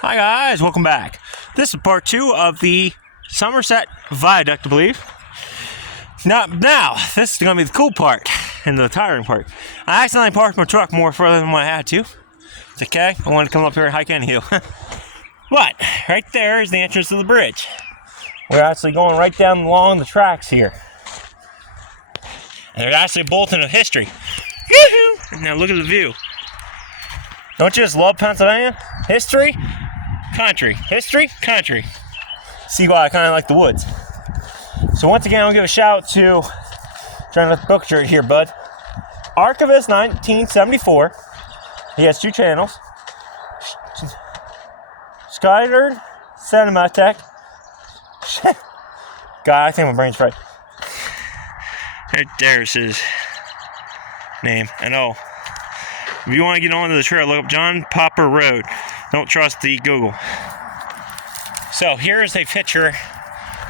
Hi guys, welcome back. This is part 2 of the Somerset Viaduct, I believe. Now, this is going to be the cool part and the tiring part. I accidentally parked my truck more further than what I had to. It's okay, I wanted to come up here and hike anyhow. But, right there is the entrance to the bridge. We're actually going right down along the tracks here. And there's actually a bulletin of history. Woohoo! Now look at the view. Don't you just love Pennsylvania? History? Country. History? Country. See why I kind of like the woods. So once again, I'll give a shout out to, trying to butcher it here, bud. Archivist 1974. He has 2 channels. Scattered Cinematech. God, I think my brain's fried. Right there's his name. I know. If you want to get onto the trail, look up John Popper Road. Don't trust the Google. So here's a picture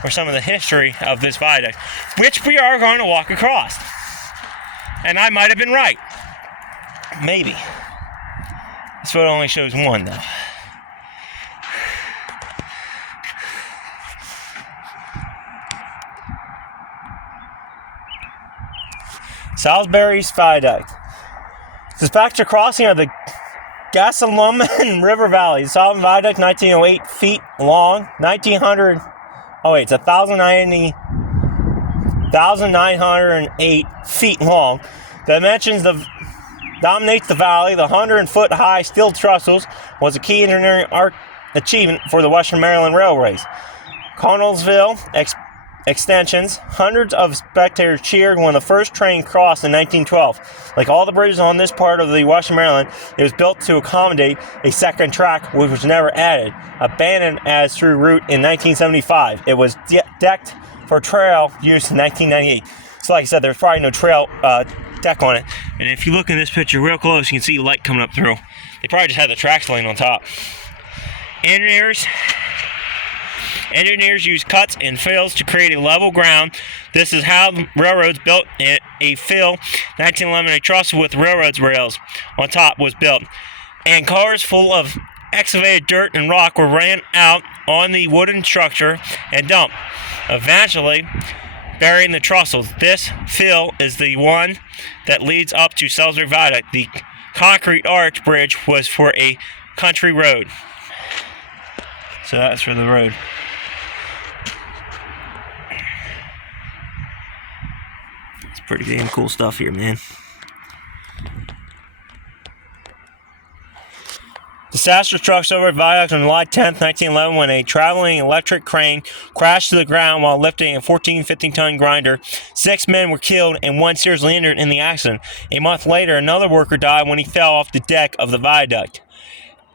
for some of the history of this viaduct, which we are going to walk across. And I might have been right. Maybe. This photo only shows one, though. Salisbury Viaduct. This past crossing of the Gassaluman River Valley. Salisbury Viaduct, 1908 feet long, 1900. Oh wait, it's 1,908 feet long. Dimensions dominates the valley. The 100-foot-high steel trestles was a key engineering achievement for the Western Maryland Railways. Connellsville extensions. Hundreds of spectators cheered when the first train crossed in 1912. Like all the bridges on this part of the Western Maryland, it was built to accommodate a second track, which was never added. Abandoned as through route in 1975. It was decked for trail use in 1998. So like I said, there's probably no trail deck on it. And if you look in this picture real close, you can see light coming up through. They probably just had the tracks laying on top. Engineers use cuts and fills to create a level ground. This is how railroads built a fill. 1911, a truss with railroads rails on top was built. And cars full of excavated dirt and rock were ran out on the wooden structure and dumped, eventually burying the trestles. This fill is the one that leads up to Salisbury Viaduct. The concrete arch bridge was for a country road. So that's for the road. Pretty damn cool stuff here, man. Disaster struck over Viaduct on July 10th, 1911 when a traveling electric crane crashed to the ground while lifting a 15-ton grinder. 6 men were killed and 1 seriously injured in the accident. A month later, another worker died when he fell off the deck of the viaduct.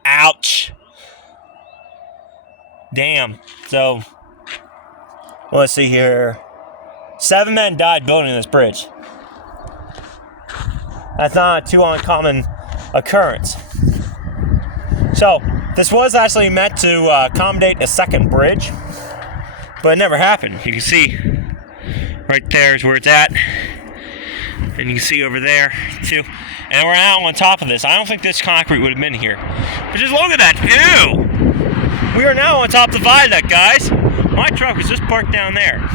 Ouch. Damn. So, let's see here. 7 men died building this bridge. That's not a too uncommon occurrence. So, this was actually meant to accommodate a second bridge, but it never happened. You can see right there is where it's at, and you can see over there too. And we're now on top of this. I don't think this concrete would have been here. But just look at that. Ew! We are now on top of the viaduct, guys. My truck was just parked down there.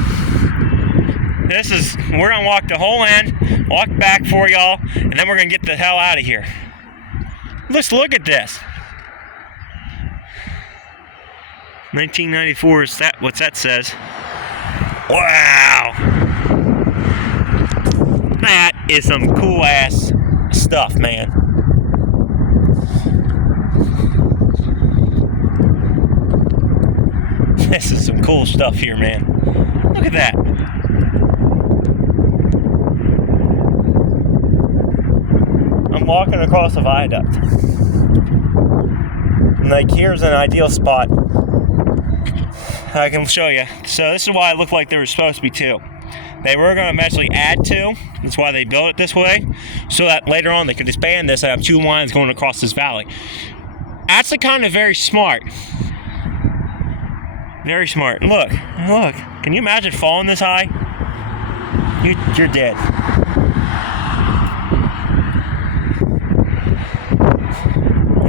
We're going to walk the whole end, walk back for y'all, and then we're going to get the hell out of here. Let's look at this. 1994 is that what that says. Wow. That is some cool ass stuff, man. This is some cool stuff here, man. Look at that. I'm walking across a viaduct. And like, here's an ideal spot I can show you. So this is why it looked like there was supposed to be 2. They were going to eventually add 2. That's why they built it this way, so that later on they could expand this and have 2 lines going across this valley. Actually kind of very smart. Very smart. Look. Can you imagine falling this high? You're dead.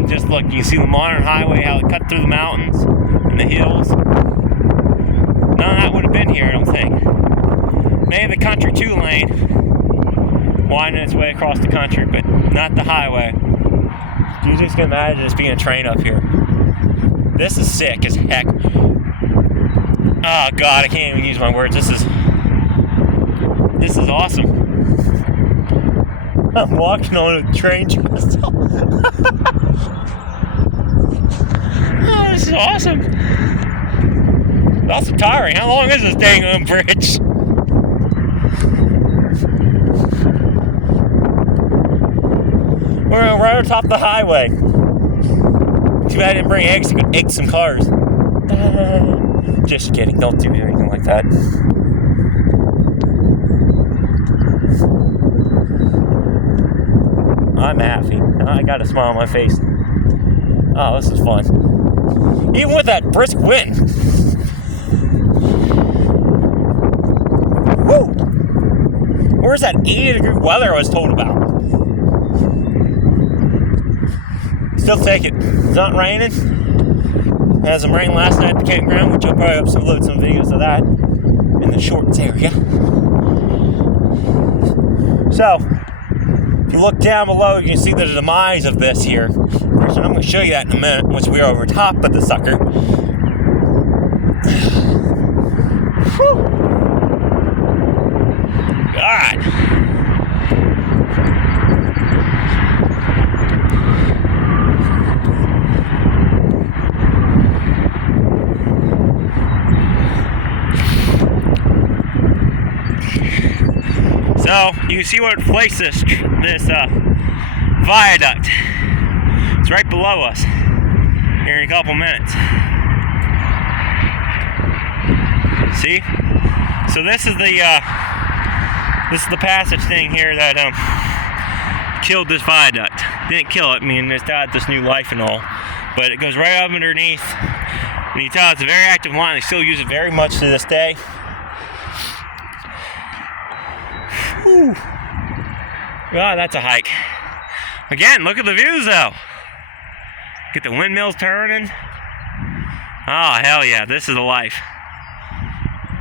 And just look, you can see the modern highway, how it cut through the mountains and the hills. None of that would have been here, I don't think. Maybe the country 2 lane winding its way across the country, but not the highway. You just can imagine this being a train up here. This is sick as heck. Oh God, I can't even use my words. This is awesome. I'm walking on a train trestle. Oh, this is awesome. It's also tiring. How long is this dang bridge? We're right on top of the highway. Too bad I didn't bring eggs. You could egg some cars. Just kidding. Don't do anything like that. I'm happy. I got a smile on my face. Oh, this is fun. Even with that brisk wind. Woo! Where's that 80-degree weather I was told about? Still take it. It's not raining. It had some rain last night at the campground, which I'll probably upload some videos of that in the shorts area. So, if you look down below, you can see the demise of this here. I'm going to show you that in a minute once we're over top of the sucker. Whew. God. So you can see where it placed this viaduct. It's right below us here in a couple minutes. See? So this is the passage thing here that killed this viaduct. Didn't kill it. I mean, it's got this new life and all, but it goes right up underneath. And you can tell it's a very active line. They still use it very much to this day. Whew. God, that's a hike. Again, look at the views though. Get the windmills turning. Oh, hell yeah, this is the life.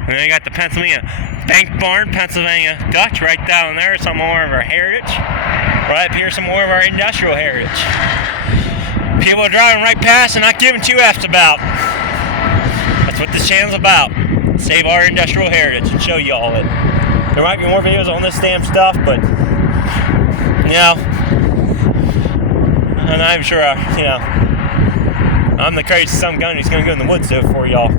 And then you got the Pennsylvania Bank Barn, Pennsylvania Dutch right down there. Some more of our heritage. Right up here, some more of our industrial heritage. People are driving right past and not giving 2 F's about. That's what this channel's about. Save our industrial heritage and show you all it. There might be more videos on this damn stuff, but, you know, and I'm sure, I'm the crazy some gun who's going to go in the woods for y'all.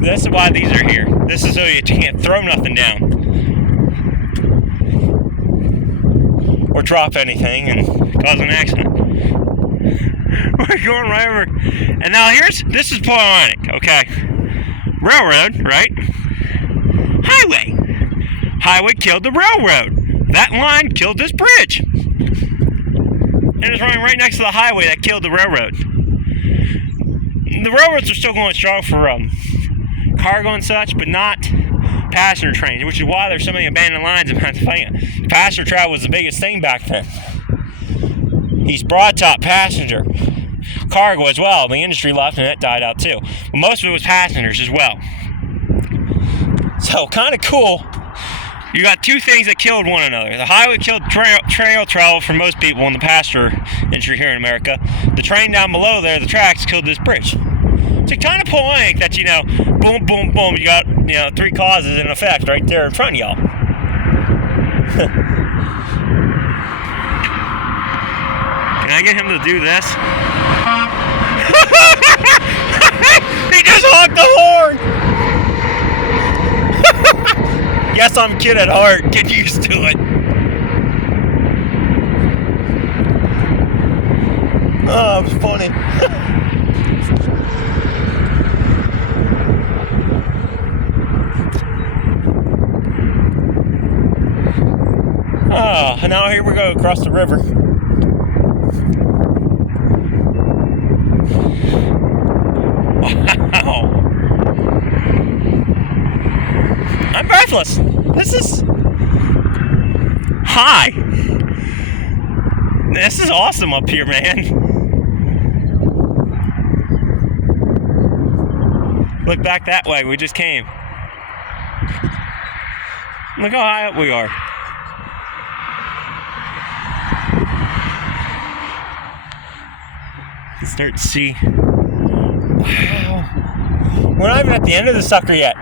This is why these are here. This is so you can't throw nothing down. Or drop anything and cause an accident. We're going right over. And now this is ironic, okay? Railroad, right? Highway. Highway killed the railroad. That line killed this bridge. And it's running right next to the highway that killed the railroad. The railroads are still going strong for cargo and such, but not passenger trains, which is why there's so many abandoned lines in Pennsylvania. Passenger travel was the biggest thing back then. East Broad Top, passenger. Cargo as well. The industry left and that died out too. But most of it was passengers as well. So kind of cool. You got 2 things that killed one another. The highway killed trail travel for most people in the passenger industry here in America. The train down below there, the tracks, killed this bridge. It's kind of poetic that, boom, boom, boom, you got, 3 causes in effect right there in front of y'all. Can I get him to do this? He just honked the horn! Guess I'm a kid at heart. Get used to it. Oh, it was funny. Oh, now here we go across the river. Wow. I'm breathless. This is high. This is awesome up here, man. Look back that way. We just came. Look how high up we are. Start to see. Wow. We're not even at the end of the sucker yet.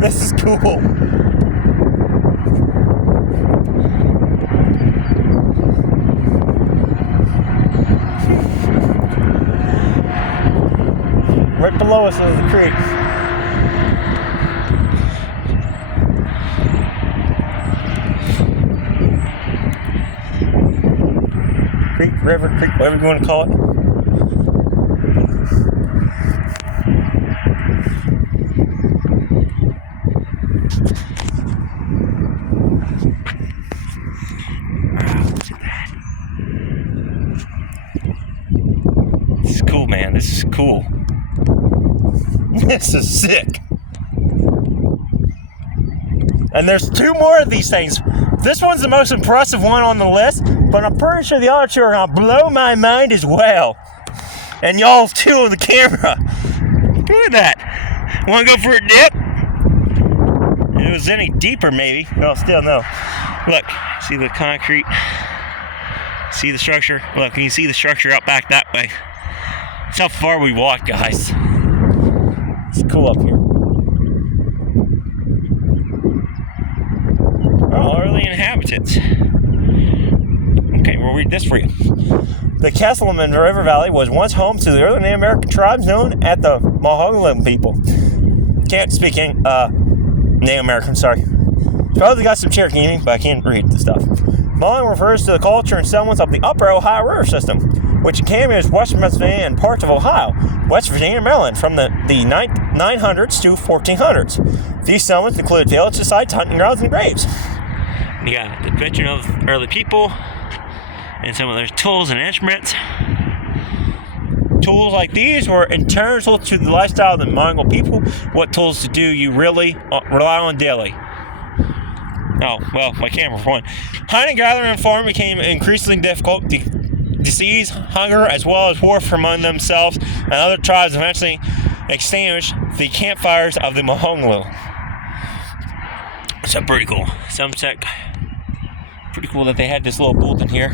This is cool. Right below us is the creek. Creek, river, creek, whatever you want to call it. This is cool, man. This is cool. This is sick. And there's 2 more of these things. This one's the most impressive one on the list, but I'm pretty sure the other 2 are gonna blow my mind as well. And y'all too on the camera. Look at that. Wanna go for a dip? If it was any deeper maybe, well still no. Look, see the concrete? See the structure? Look, you can see the structure out back that way. That's how far we walked, guys. It's cool up here. Oh, early inhabitants. Okay, we'll read this for you. The Castleman River Valley was once home to the early Native American tribes known as the Mohawk people. Can't speak Native American, sorry. Probably got some Cherokee in me, but I can't read the stuff. Mohawk refers to the culture and settlements of the Upper Ohio River system, which encompasses western Pennsylvania and parts of Ohio, West Virginia, and Maryland from the 900s to 1400s. These settlements include villages, sites, hunting grounds, and graves. You got the picture of early people and some of their tools and instruments. Tools like these were integral to the lifestyle of the Mongol people. What tools to do you really rely on daily? Oh, well, my camera for one. Hunting, gathering, and farming became increasingly difficult. Disease, hunger, as well as war among themselves and other tribes eventually extinguished the campfires of the Mohawk. So pretty cool. Some check. Pretty cool that they had this little bulletin here.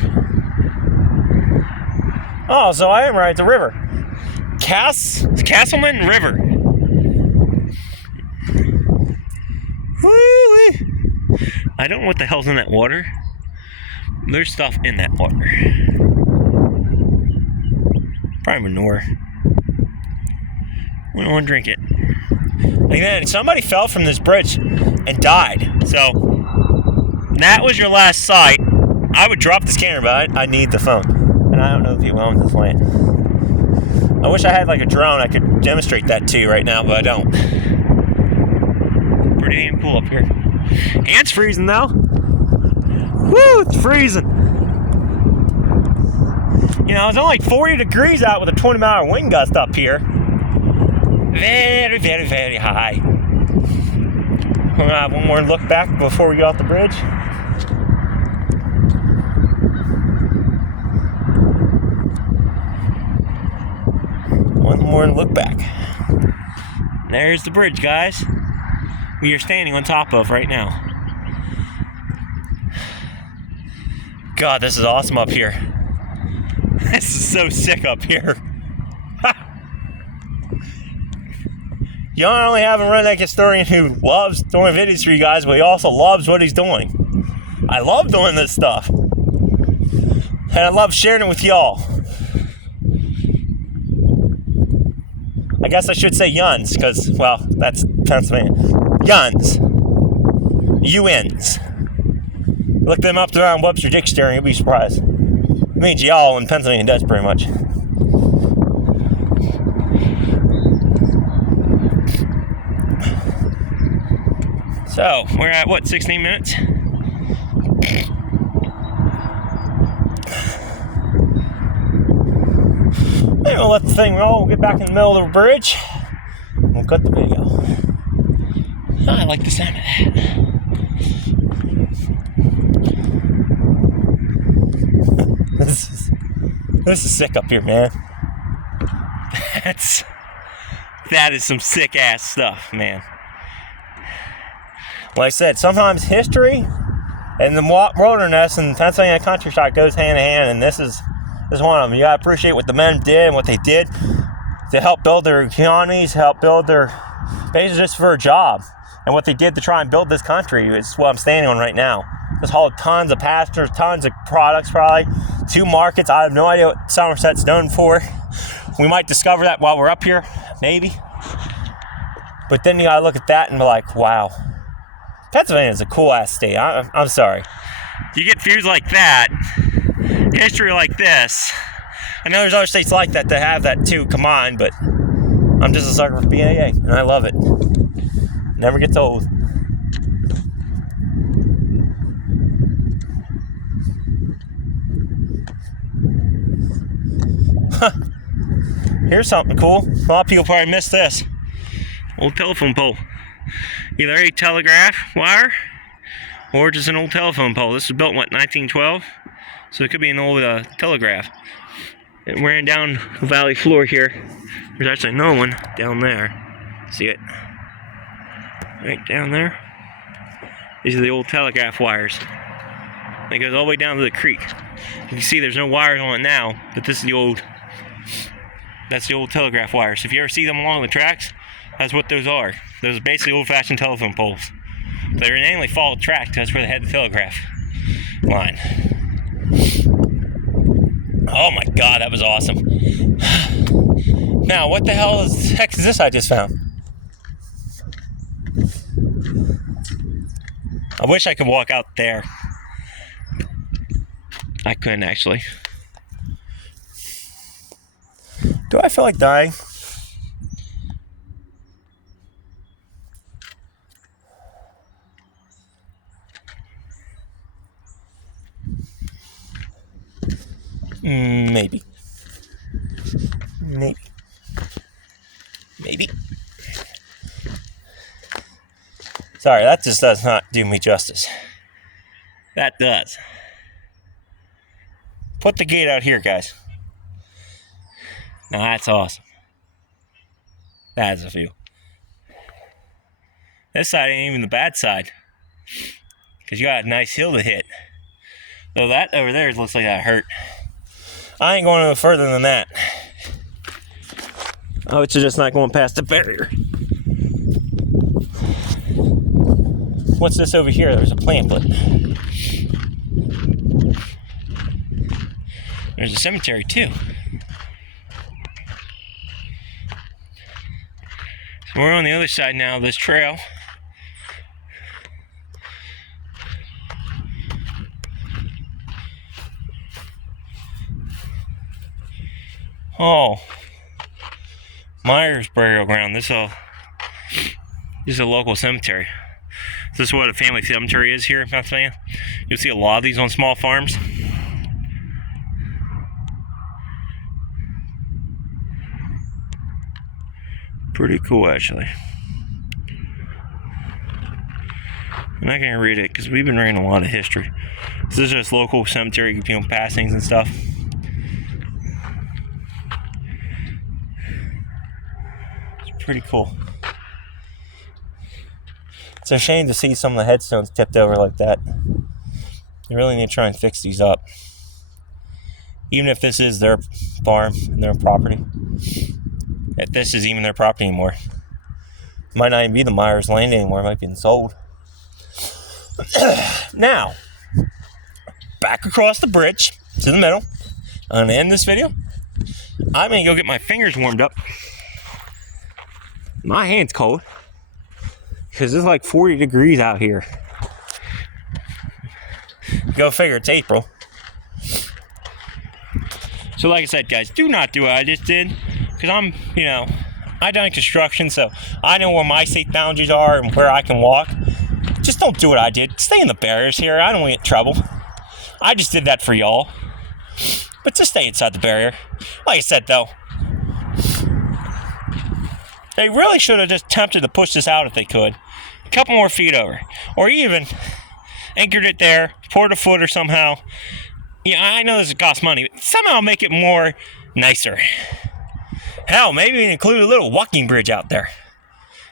Oh, so I am right at the river. Castleman River. Woo-wee. I don't know what the hell's in that water. There's stuff in that water. Probably manure. We don't want to drink it. Like man, somebody fell from this bridge and died. So that was your last sight. I would drop this camera, but I need the phone. And I don't know if you own this land. I wish I had like a drone. I could demonstrate that to you right now, but I don't. Pretty damn cool up here. And it's freezing though. Woo, it's freezing. You know, it's only like 40 degrees out with a 20-mile wind gust up here. Very, very, very high. We're gonna have one more look back before we get off the bridge. One more look back. There's the bridge, guys. We are standing on top of right now. God, this is awesome up here. This is so sick up here. You not only have a redneck historian who loves doing videos for you guys, but he also loves what he's doing. I love doing this stuff. And I love sharing it with y'all. I guess I should say yuns, because, well, that's Pennsylvania. Yuns. UNs. Look them up around Webster Dictionary, you'll be surprised. It means y'all in Pennsylvania does pretty much. So, we're at what, 16 minutes? Maybe we'll let the thing roll, we'll get back in the middle of the bridge, we'll cut the video. I like the sound of that. This is sick up here, man. That is some sick ass stuff, man. Like I said, sometimes history and the wilderness and Pennsylvania countryside goes hand in hand, and this is one of them. You gotta appreciate what the men did and what they did to help build their economies, help build their bases just for a job, and what they did to try and build this country is what I'm standing on right now. Just hauled tons of passengers, tons of products, probably 2 markets. I have no idea what Somerset's known for. We might discover that while we're up here, maybe. But then you gotta look at that and be like, wow, Pennsylvania is a cool ass state. I'm sorry. You get views like that, history like this. I know there's other states like that have that too. Come on, but I'm just a sucker for BAA, and I love it. Never gets old. Here's something cool. A lot of people probably missed this. Old telephone pole. Either a telegraph wire or just an old telephone pole. This was built in, what, 1912? So it could be an old telegraph. It ran down the valley floor here. There's actually another one down there. See it? Right down there. These are the old telegraph wires. It goes all the way down to the creek. You can see there's no wires on it now, but this is the old. That's the old telegraph wires. If you ever see them along the tracks, that's what those are. Those are basically old-fashioned telephone poles. They randomly follow the track. That's where they had the telegraph line. Oh my God, that was awesome. Now, what the heck is this I just found? I wish I could walk out there. I couldn't actually. Do I feel like dying? Maybe. Sorry, that just does not do me justice. That does. Put the gate out here, guys. Now that's awesome. That is a view. This side ain't even the bad side, because you got a nice hill to hit. Though that over there looks like that hurt. I ain't going no further than that. Oh, it's just not going past the barrier. What's this over here? There's a pamphlet. There's a cemetery too. So we're on the other side now of this trail. Oh, Myers burial ground. This is a local cemetery. This is what a family cemetery is here in Pennsylvania. You'll see a lot of these on small farms. Pretty cool, actually. I'm not gonna read it because we've been reading a lot of history. This is just local cemetery, passings and stuff. Pretty cool. It's a shame to see some of the headstones tipped over like that. They really need to try and fix these up. Even if this is their farm and their property. If this is even their property anymore. It might not even be the Myers land anymore. It might be sold. Now, back across the bridge to the middle. I'm going to end this video. I'm going to go get my fingers warmed up. My hand's cold because it's like 40 degrees out here. Go figure, it's April. So like I said, guys, do not do what I just did, because I've done construction, so I know where my safe boundaries are and where I can walk. Just don't do what I did. Stay in the barriers here. I don't want to get in trouble. I just did that for y'all. But just stay inside the barrier. Like I said, though, they really should have just attempted to push this out if they could. couple more feet over. Or even anchored it there, poured a footer somehow. Yeah, I know this costs money, but somehow make it more nicer. Hell, maybe include a little walking bridge out there.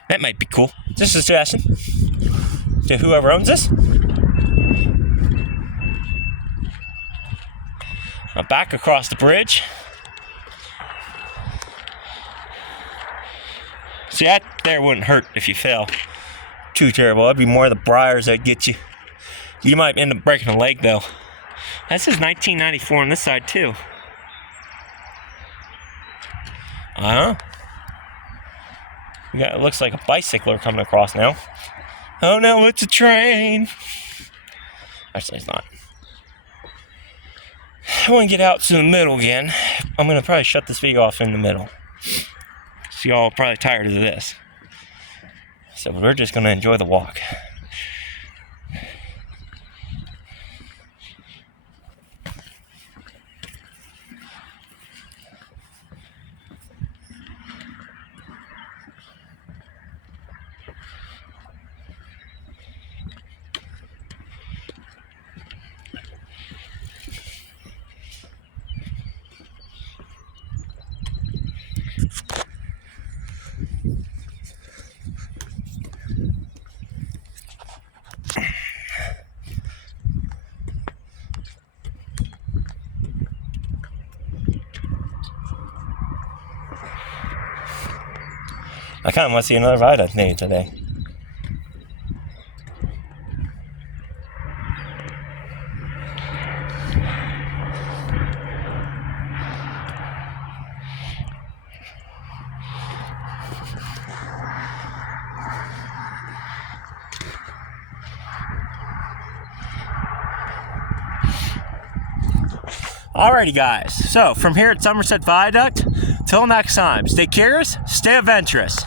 That might be cool. Just a suggestion to whoever owns this. Now back across the bridge. See, that there wouldn't hurt if you fell too terrible. That'd be more of the briars that get you. You might end up breaking a leg, though. That says 1994 on this side, too. Uh-huh. It looks like a bicycler coming across now. Oh, no, it's a train. Actually, it's not. I want to get out to the middle again. I'm going to probably shut this video off in the middle. So y'all are probably tired of this. So we're just going to enjoy the walk. I kind of want to see another viaduct name today. Alrighty guys, so from here at Somerset Viaduct, till next time, stay curious, stay adventurous.